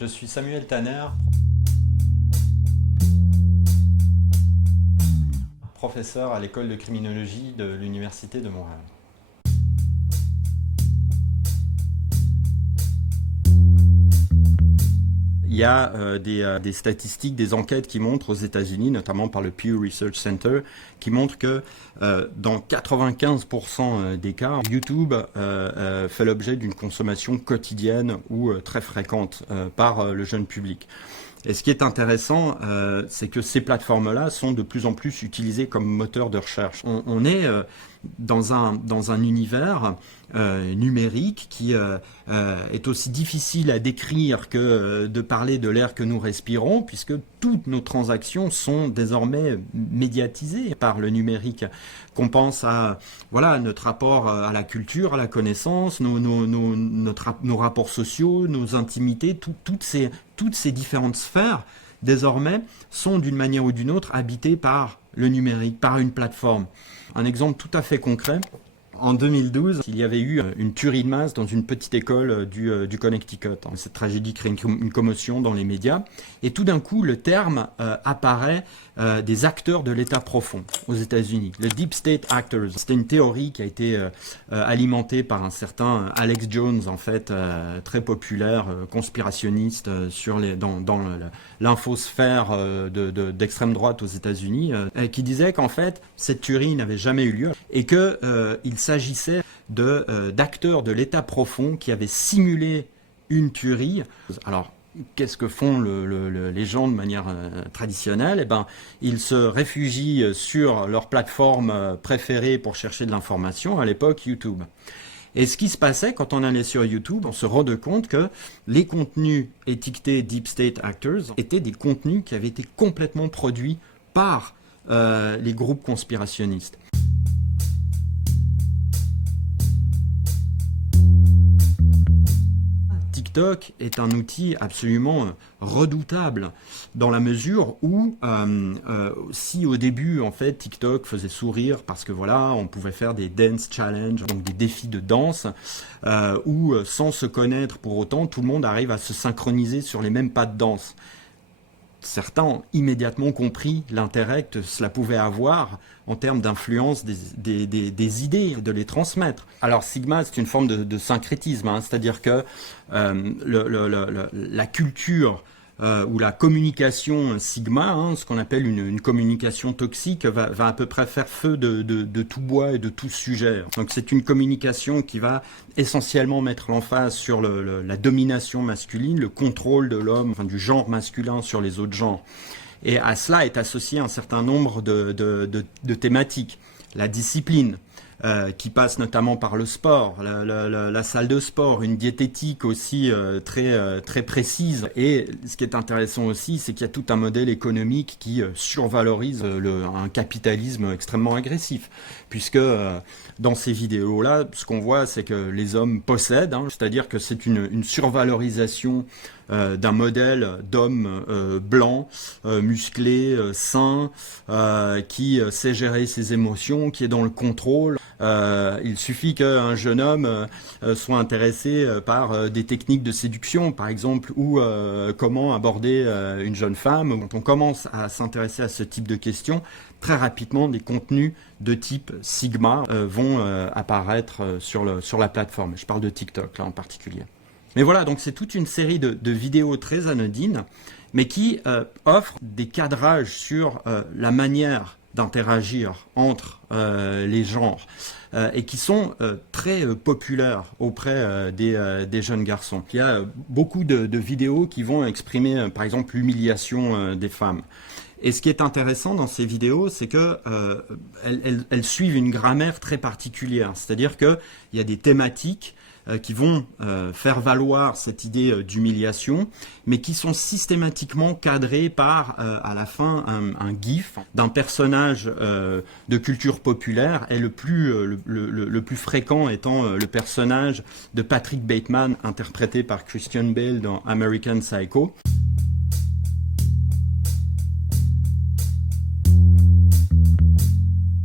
Je suis Samuel Tanner, professeur à l'école de criminologie de l'Université de Montréal. Il y a des statistiques, des enquêtes qui montrent aux États-Unis, notamment par le Pew Research Center, qui montrent que dans 95% des cas, YouTube fait l'objet d'une consommation quotidienne ou très fréquente par le jeune public. Et ce qui est intéressant, c'est que ces plateformes-là sont de plus en plus utilisées comme moteur de recherche. On est dans un univers numérique qui est aussi difficile à décrire que de parler de l'air que nous respirons, puisque toutes nos transactions sont désormais médiatisées par le numérique. Qu'on pense à notre rapport à la culture, à la connaissance, nos rapports sociaux, nos intimités, toutes ces différentes sphères, désormais, sont d'une manière ou d'une autre habitées par le numérique, par une plateforme. Un exemple tout à fait concret. En 2012, il y avait eu une tuerie de masse dans une petite école du Connecticut. Cette tragédie crée une commotion dans les médias. Et tout d'un coup, le terme apparaît des acteurs de l'État profond aux États-Unis. Le Deep State Actors. C'était une théorie qui a été alimentée par un certain Alex Jones, en fait, très populaire, conspirationniste dans l'infosphère d'extrême droite aux États-Unis, qui disait qu'en fait, cette tuerie n'avait jamais eu lieu et qu'il s'agissait d'acteurs de l'État profond qui avaient simulé une tuerie. Alors, qu'est-ce que font les gens de manière traditionnelle ? Ils se réfugient sur leur plateforme préférée pour chercher de l'information, à l'époque YouTube. Et ce qui se passait quand on allait sur YouTube, on se rendait compte que les contenus étiquetés Deep State Actors étaient des contenus qui avaient été complètement produits par les groupes conspirationnistes. TikTok est un outil absolument redoutable dans la mesure où si au début en fait TikTok faisait sourire parce que on pouvait faire des dance challenge, donc des défis de danse où sans se connaître pour autant tout le monde arrive à se synchroniser sur les mêmes pas de danse. Certains ont immédiatement compris l'intérêt que cela pouvait avoir en termes d'influence des idées, de les transmettre. Alors Sigma, c'est une forme de syncrétisme, c'est-à-dire que la culture ou la communication Sigma, ce qu'on appelle une communication toxique, va à peu près faire feu de tout bois et de tout sujet. Donc c'est une communication qui va essentiellement mettre l'emphase sur la domination masculine, le contrôle de l'homme, du genre masculin sur les autres genres. Et à cela est associé un certain nombre de thématiques. La discipline, qui passe notamment par le sport, la salle de sport, une diététique aussi très précise. Et ce qui est intéressant aussi, c'est qu'il y a tout un modèle économique qui survalorise un capitalisme extrêmement agressif. Puisque dans ces vidéos-là, ce qu'on voit, c'est que les hommes possèdent, c'est-à-dire que c'est une survalorisation d'un modèle d'homme blanc, musclé, sain, qui sait gérer ses émotions, qui est dans le contrôle. Il suffit qu'un jeune homme soit intéressé par des techniques de séduction, par exemple, ou comment aborder une jeune femme. Quand on commence à s'intéresser à ce type de questions, très rapidement, des contenus de type Sigma vont apparaître sur la plateforme. Je parle de TikTok, là, en particulier. Mais voilà, donc c'est toute une série de vidéos très anodines, mais qui offrent des cadrages sur la manière d'interagir entre les genres et qui sont très populaires auprès des jeunes garçons. Il y a beaucoup de vidéos qui vont exprimer, par exemple, l'humiliation des femmes. Et ce qui est intéressant dans ces vidéos, c'est que elles suivent une grammaire très particulière. C'est-à-dire qu'il y a des thématiques qui vont faire valoir cette idée d'humiliation, mais qui sont systématiquement cadrées par, à la fin, un gif d'un personnage de culture populaire, et le plus fréquent étant le personnage de Patrick Bateman, interprété par Christian Bale dans American Psycho.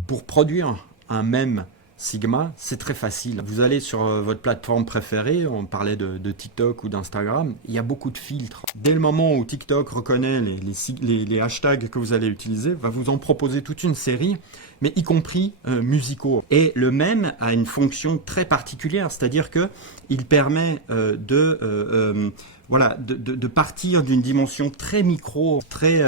Pour produire un mème Sigma, c'est très facile. Vous allez sur votre plateforme préférée, on parlait de TikTok ou d'Instagram, il y a beaucoup de filtres. Dès le moment où TikTok reconnaît les hashtags que vous allez utiliser, va vous en proposer toute une série, mais y compris musicaux. Et le même a une fonction très particulière, c'est-à-dire que il permet de partir d'une dimension très micro, très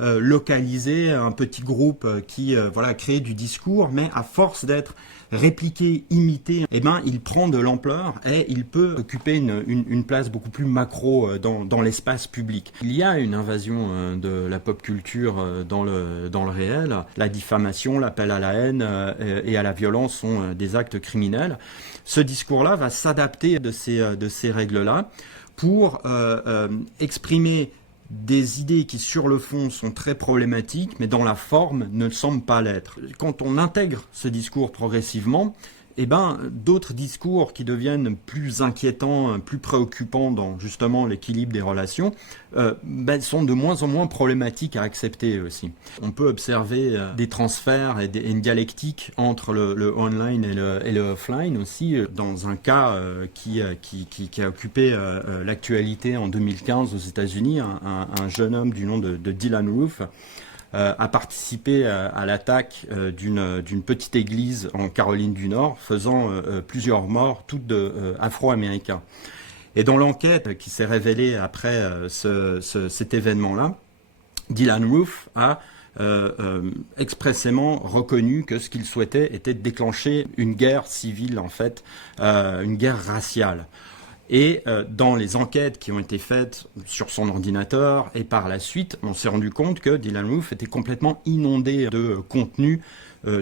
localisée, un petit groupe qui crée du discours, mais à force d'être répliqué, imité, il prend de l'ampleur et il peut occuper une place beaucoup plus macro dans l'espace public. Il y a une invasion de la pop culture dans le réel. La diffamation, l'appel à la haine et à la violence sont des actes criminels. Ce discours-là va s'adapter de ces règles-là pour exprimer des idées qui sur le fond sont très problématiques, mais dans la forme ne semblent pas l'être. Quand on intègre ce discours progressivement, d'autres discours qui deviennent plus inquiétants, plus préoccupants dans justement l'équilibre des relations, sont de moins en moins problématiques à accepter aussi. On peut observer des transferts et une dialectique entre le online et le offline aussi. Dans un cas qui a occupé l'actualité en 2015 aux États-Unis, un jeune homme du nom de Dylan Roof a participé à l'attaque d'une petite église en Caroline du Nord, faisant plusieurs morts, toutes afro-américains. Et dans l'enquête qui s'est révélée après cet événement-là, Dylan Roof a expressément reconnu que ce qu'il souhaitait était de déclencher une guerre civile, en fait, une guerre raciale. Et dans les enquêtes qui ont été faites sur son ordinateur et par la suite, on s'est rendu compte que Dylan Roof était complètement inondé de contenu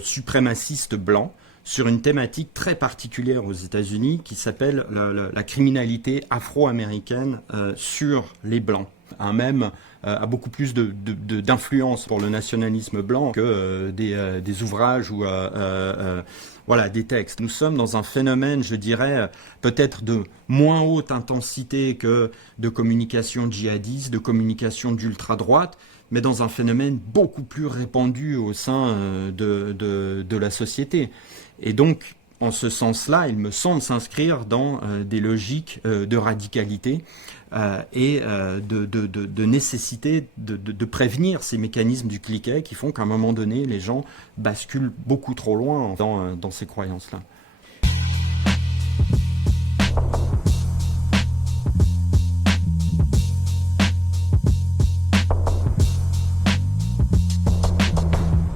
suprémaciste blanc sur une thématique très particulière aux États-Unis qui s'appelle la criminalité afro-américaine sur les blancs. Un mème a beaucoup plus d'influence pour le nationalisme blanc que des ouvrages ou des textes. Nous sommes dans un phénomène, je dirais, peut-être de moins haute intensité que de communication djihadiste, de communication d'ultra-droite, mais dans un phénomène beaucoup plus répandu au sein de la société. Et donc, en ce sens-là, il me semble s'inscrire dans des logiques de radicalité et de nécessité de prévenir ces mécanismes du cliquet qui font qu'à un moment donné, les gens basculent beaucoup trop loin dans ces croyances-là.